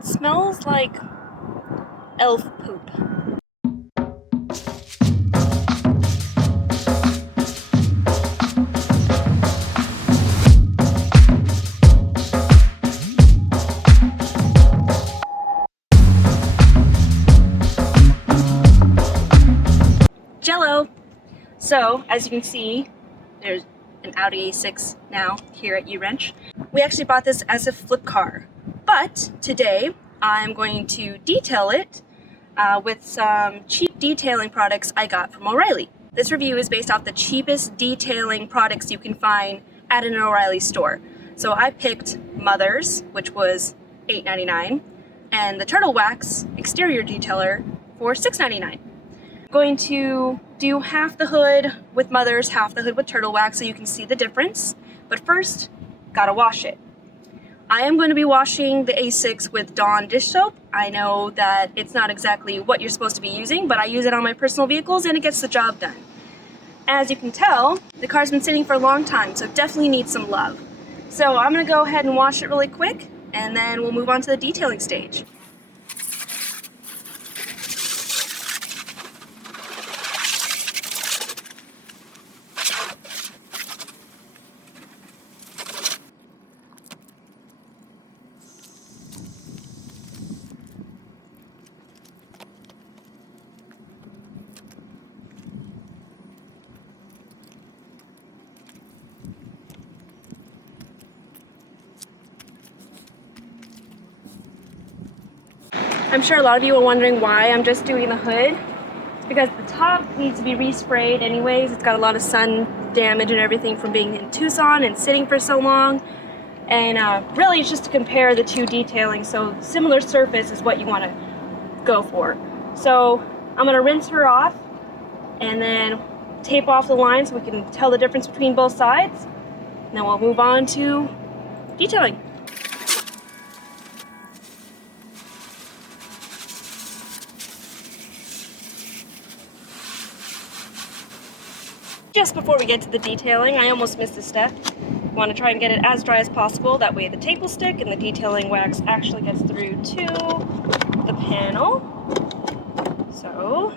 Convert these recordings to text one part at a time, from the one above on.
It smells like elf poop. Jello! So, as you can see, there's an Audi A6 now here at U-Wrench. We actually bought this as a flip car, but today I'm going to detail it with some cheap detailing products I got from O'Reilly. This review is based off the cheapest detailing products you can find at an O'Reilly store. So I picked Mother's, which was $8.99, and the Turtle Wax exterior detailer for $6.99. Going to do half the hood with Mother's, half the hood with Turtle Wax so you can see the difference. But first, gotta wash it. I am going to be washing the A6 with Dawn dish soap. I know that it's not exactly what you're supposed to be using, but I use it on my personal vehicles and it gets the job done. As you can tell, the car's been sitting for a long time, so it definitely needs some love. So I'm gonna go ahead and wash it really quick, and then we'll move on to the detailing stage. I'm sure a lot of you are wondering why I'm just doing the hood. It's because the top needs to be resprayed anyways. It's got a lot of sun damage and everything from being in Tucson and sitting for so long. And really it's just to compare the two detailing, so similar surface is what you want to go for. So I'm going to rinse her off and then tape off the line so we can tell the difference between both sides. And then we'll move on to detailing. Just before we get to the detailing, I almost missed a step. You want to try and get it as dry as possible, that way the tape will stick and the detailing wax actually gets through to the panel. So,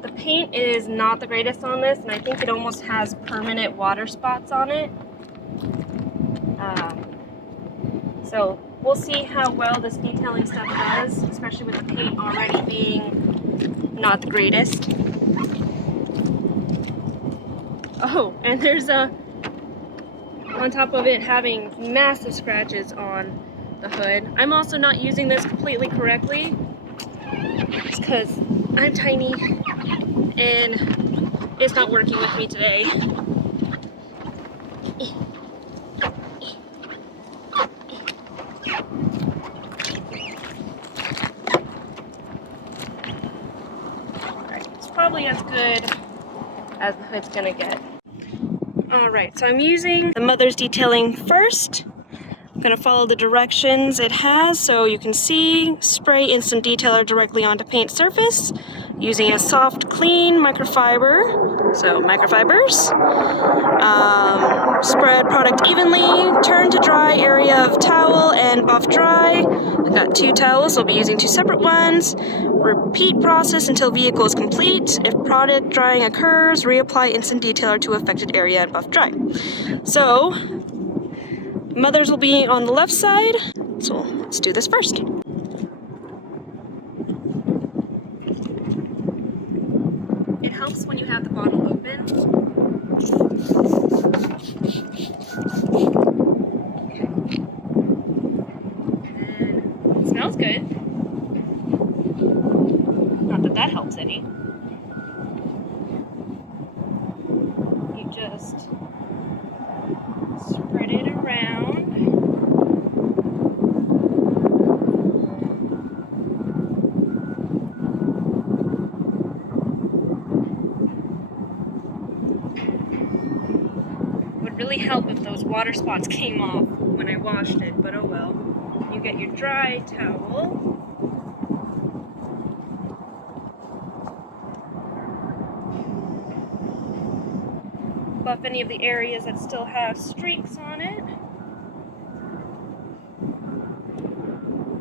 the paint is not the greatest on this, and I think it almost has permanent water spots on it. So we'll see how well this detailing stuff does, especially with the paint already being not the greatest. Oh, and there's on top of it having massive scratches on the hood. I'm also not using this completely correctly. It's because I'm tiny and it's not working with me today. Probably as good as the hood's gonna get. Alright, so I'm using the Mother's detailing first. I'm gonna follow the directions it has so you can see. Spray instant detailer directly onto paint surface using a soft, clean microfiber. So microfibers. Spread product evenly. Turn to dry area of towel and buff dry. I've got 2 towels, so I'll be using 2 separate ones. Repeat process until vehicle is complete. If product drying occurs, reapply instant detailer to affected area and buff dry. So, Mother's will be on the left side, so let's do this first. It helps when you have the bottle open. And it smells good. Not that that helps any. You just spread it around. Would really help if those water spots came off when I washed it, but oh well. You get your dry towel. buff any of the areas that still have streaks on it.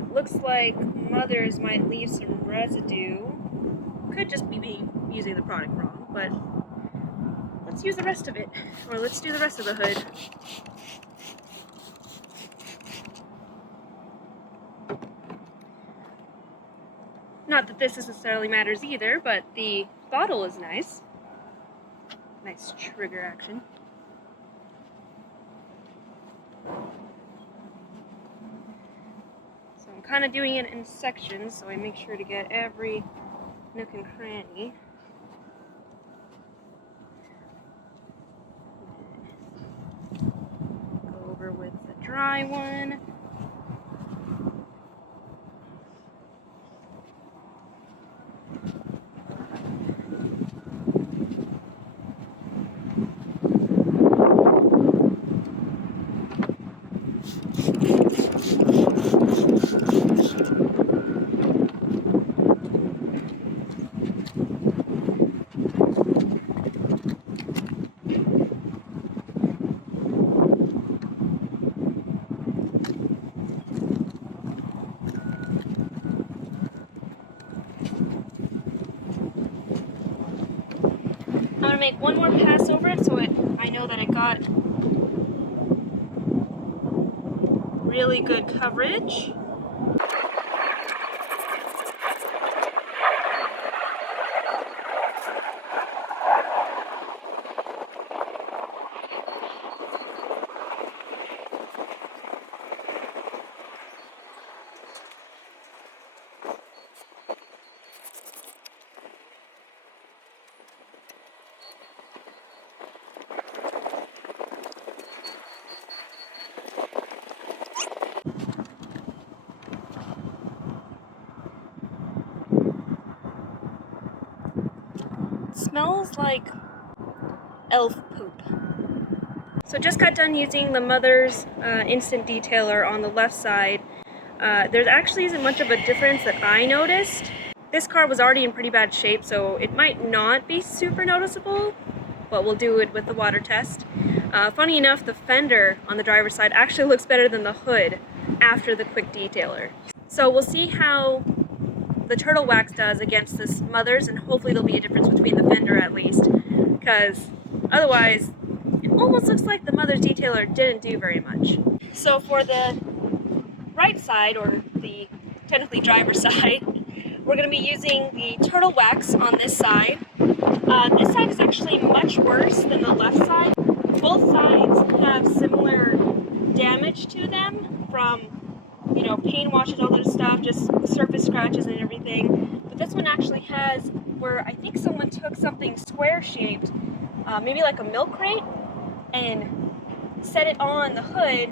It looks like Mother's might leave some residue. Could just be using the product wrong, but let's use the rest of it, or let's do the rest of the hood. Not that this necessarily matters either, but the bottle is nice. Nice trigger action. So I'm kind of doing it in sections, so I make sure to get every nook and cranny. Go over with the dry one. I'm going to make one more pass over it so I know that it got really good coverage. Smells like elf poop. So just got done using the Mother's Instant Detailer on the left side. There actually isn't much of a difference that I noticed. This car was already in pretty bad shape, so it might not be super noticeable, but we'll do it with the water test. Funny enough, the fender on the driver's side actually looks better than the hood after the quick detailer. So we'll see how the turtle wax does against this Mother's, and hopefully there'll be a difference between the fender at least, because otherwise it almost looks like the Mother's detailer didn't do very much. So for the right side, or the technically driver's side, we're going to be using the turtle wax on this side. This side is actually much worse than the left side. Both sides have similar damage to them from, you know, paint washes, all that stuff, just surface scratches and everything. But this one actually has where I think someone took something square shaped, maybe like a milk crate, and set it on the hood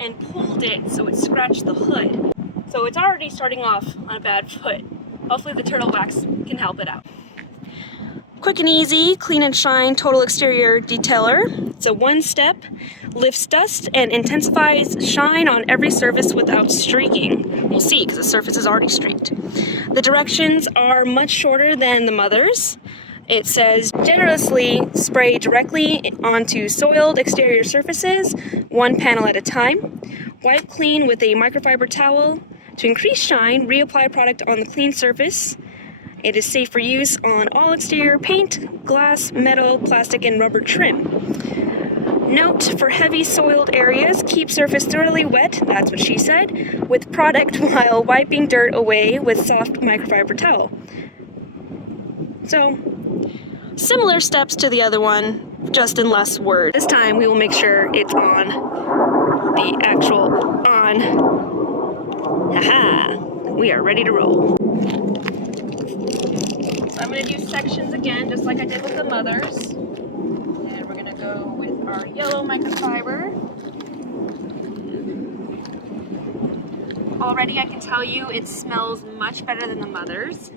and pulled it so it scratched the hood. So it's already starting off on a bad foot. Hopefully the turtle wax can help it out. Quick and easy, clean and shine total exterior detailer. It's a one-step, lifts dust and intensifies shine on every surface without streaking. We'll see, because the surface is already streaked. The directions are much shorter than the Mother's. It says, generously spray directly onto soiled exterior surfaces, one panel at a time. Wipe clean with a microfiber towel. To increase shine, reapply product on the clean surface. It is safe for use on all exterior paint, glass, metal, plastic, and rubber trim. Note, for heavy soiled areas, keep surface thoroughly wet, that's what she said, with product while wiping dirt away with soft microfiber towel. So, similar steps to the other one, just in less words. This time we will make sure it's on the actual on. Haha! We are ready to roll. So I'm going to do sections again, just like I did with the Mother's. And we're going to go with our yellow microfiber. Already I can tell you it smells much better than the Mother's.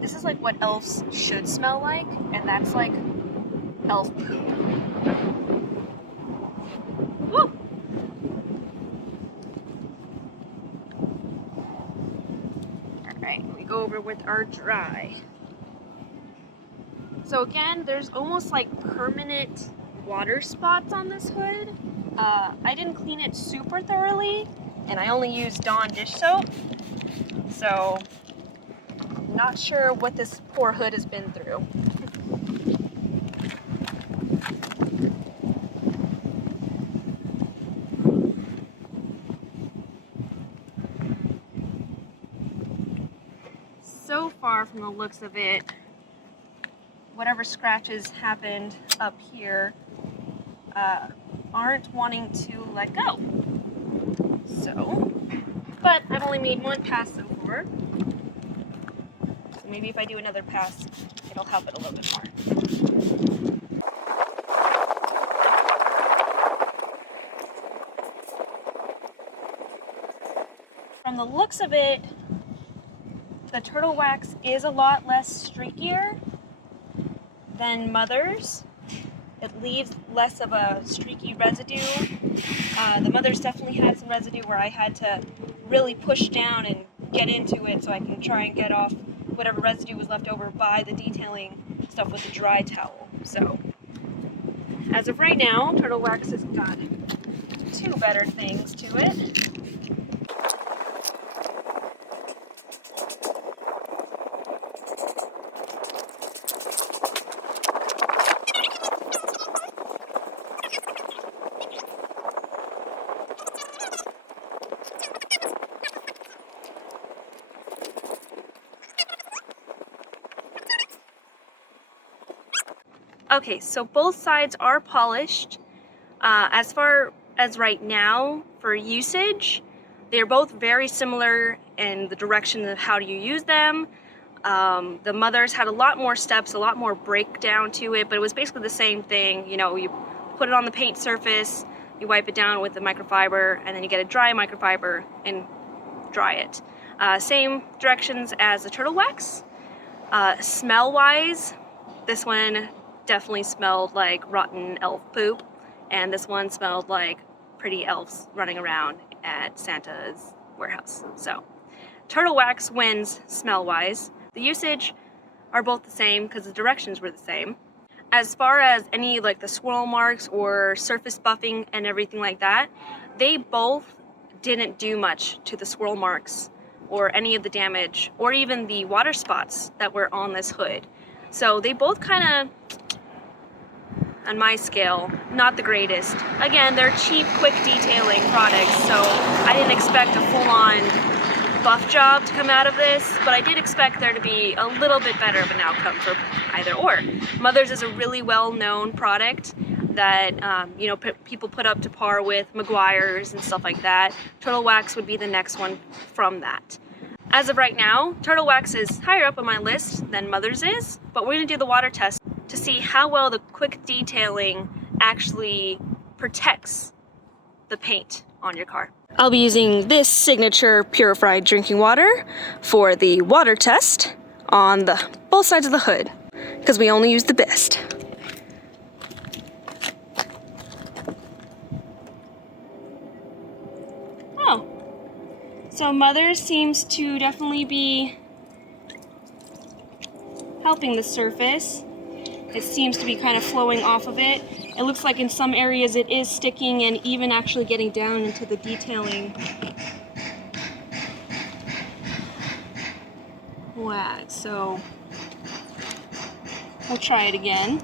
This is like what elves should smell like, and that's like elf poop. Woo! Alright, we go over with our dry. So again, there's almost like permanent water spots on this hood. I didn't clean it super thoroughly, and I only used Dawn dish soap. So, not sure what this poor hood has been through. So far from the looks of it, whatever scratches happened up here aren't wanting to let go. So, but I've only made one pass so far. So maybe if I do another pass, it'll help it a little bit more. From the looks of it, the turtle wax is a lot less streakier than Mother's. It leaves less of a streaky residue. The Mother's definitely had some residue where I had to really push down and get into it so I can try and get off whatever residue was left over by the detailing stuff with a dry towel. So, as of right now, turtle wax has got two better things to it. Okay, so both sides are polished. As far as right now, for usage, they're both very similar in the direction of how do you use them. The Mother's had a lot more steps, a lot more breakdown to it, but it was basically the same thing. You know, you put it on the paint surface, you wipe it down with the microfiber, and then you get a dry microfiber and dry it. Same directions as the turtle wax. Smell-wise, this one definitely smelled like rotten elf poop, and this one smelled like pretty elves running around at Santa's warehouse. So, turtle wax wins smell-wise. The usage are both the same because the directions were the same. As far as any like the swirl marks or surface buffing and everything like that, they both didn't do much to the swirl marks or any of the damage or even the water spots that were on this hood. So they both kind of, on my scale, not the greatest. Again, they're cheap, quick detailing products, so I didn't expect a full-on buff job to come out of this, but I did expect there to be a little bit better of an outcome for either or. Mother's is a really well-known product that you know, people put up to par with Meguiar's and stuff like that. Turtle wax would be the next one from that. As of right now, turtle wax is higher up on my list than Mother's is, but we're gonna do the water test to see how well the quick detailing actually protects the paint on your car. I'll be using this signature purified drinking water for the water test on both sides of the hood, because we only use the best. Oh, so Mother seems to definitely be helping the surface. It seems to be kind of flowing off of it. It looks like in some areas it is sticking and even actually getting down into the detailing wax. So I'll try it again.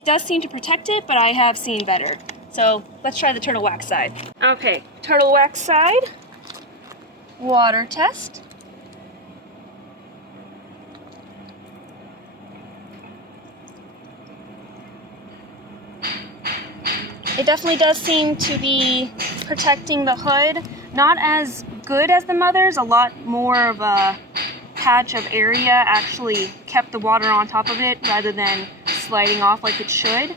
It does seem to protect it, but I have seen better. So let's try the turtle wax side. Okay, turtle wax side. Water test. It definitely does seem to be protecting the hood. Not as good as the Mother's, a lot more of a patch of area actually kept the water on top of it rather than sliding off like it should.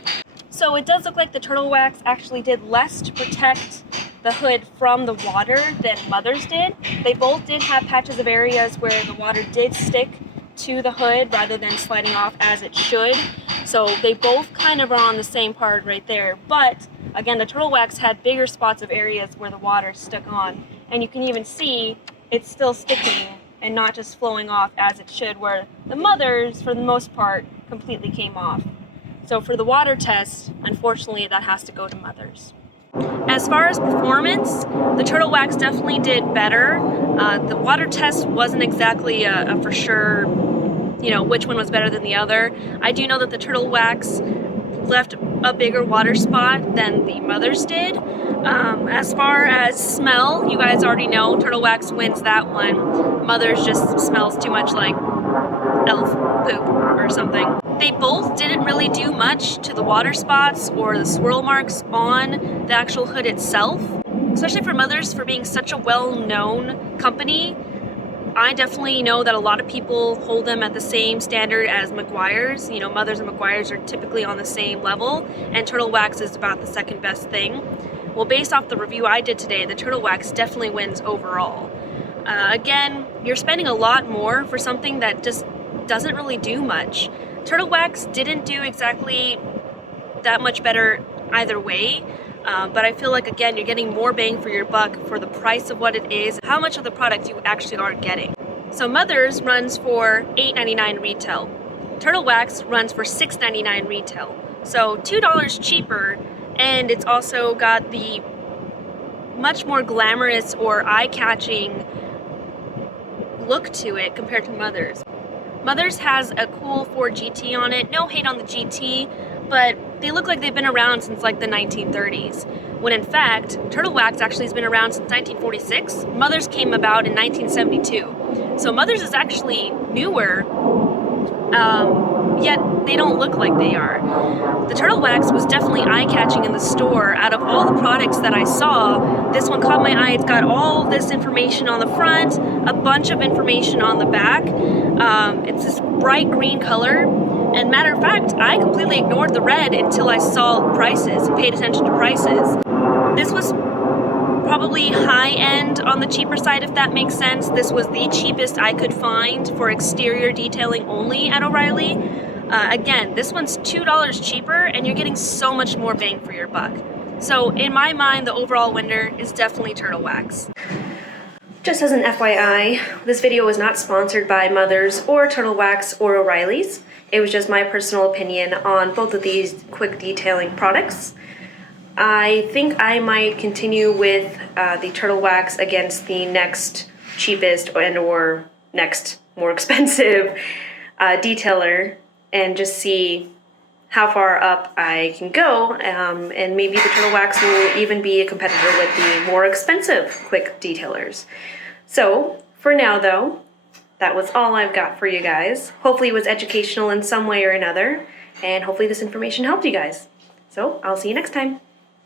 So it does look like the turtle wax actually did less to protect the hood from the water than Mother's did. They both did have patches of areas where the water did stick to the hood rather than sliding off as it should. So they both kind of are on the same part right there. But again, the turtle wax had bigger spots of areas where the water stuck on. And you can even see it's still sticking and not just flowing off as it should, where the mothers, for the most part, completely came off. So for the water test, unfortunately, that has to go to mothers. As far as performance, the turtle wax definitely did better. The water test wasn't exactly a for sure, you know, which one was better than the other. I do know that the turtle wax left a bigger water spot than the mothers did. As far as smell, you guys already know turtle wax wins that one. Mothers just smells too much like elf poop or something. They both didn't really do much to the water spots or the swirl marks on the actual hood itself. Especially for mothers, for being such a well-known company, I definitely know that a lot of people hold them at the same standard as Meguiar's. You know, Mothers and Meguiar's are typically on the same level, and turtle wax is about the second best thing. Well, based off the review I did today, the turtle wax definitely wins overall. Again, you're spending a lot more for something that just doesn't really do much. Turtle wax didn't do exactly that much better either way. But I feel like, again, you're getting more bang for your buck for the price of what it is, how much of the product you actually are getting. So Mothers runs for $8.99 retail. Turtle wax runs for $6.99 retail. So $2 cheaper, and it's also got the much more glamorous or eye-catching look to it compared to Mothers. Mothers has a cool Ford GT on it. No hate on the GT, but they look like they've been around since like the 1930s. When in fact, turtle wax actually has been around since 1946. Mothers came about in 1972. So Mothers is actually newer, yet they don't look like they are. The turtle wax was definitely eye-catching in the store. Out of all the products that I saw, this one caught my eye. It's got all of this information on the front, a bunch of information on the back. It's this bright green color, and matter of fact, I completely ignored the red until I saw prices, paid attention to prices. This was probably high-end on the cheaper side, if that makes sense. This was the cheapest I could find for exterior detailing only at O'Reilly. Again, this one's $2 cheaper, and you're getting so much more bang for your buck. So in my mind, the overall winner is definitely turtle wax. Just as an FYI, this video was not sponsored by Mothers or Turtle Wax or O'Reilly's. It was just my personal opinion on both of these quick detailing products. I think I might continue with the turtle wax against the next cheapest and or next more expensive detailer, and just see how far up I can go, and maybe the turtle wax will even be a competitor with the more expensive quick detailers. So for now though, that was all I've got for you guys. Hopefully it was educational in some way or another, and hopefully this information helped you guys. So I'll see you next time.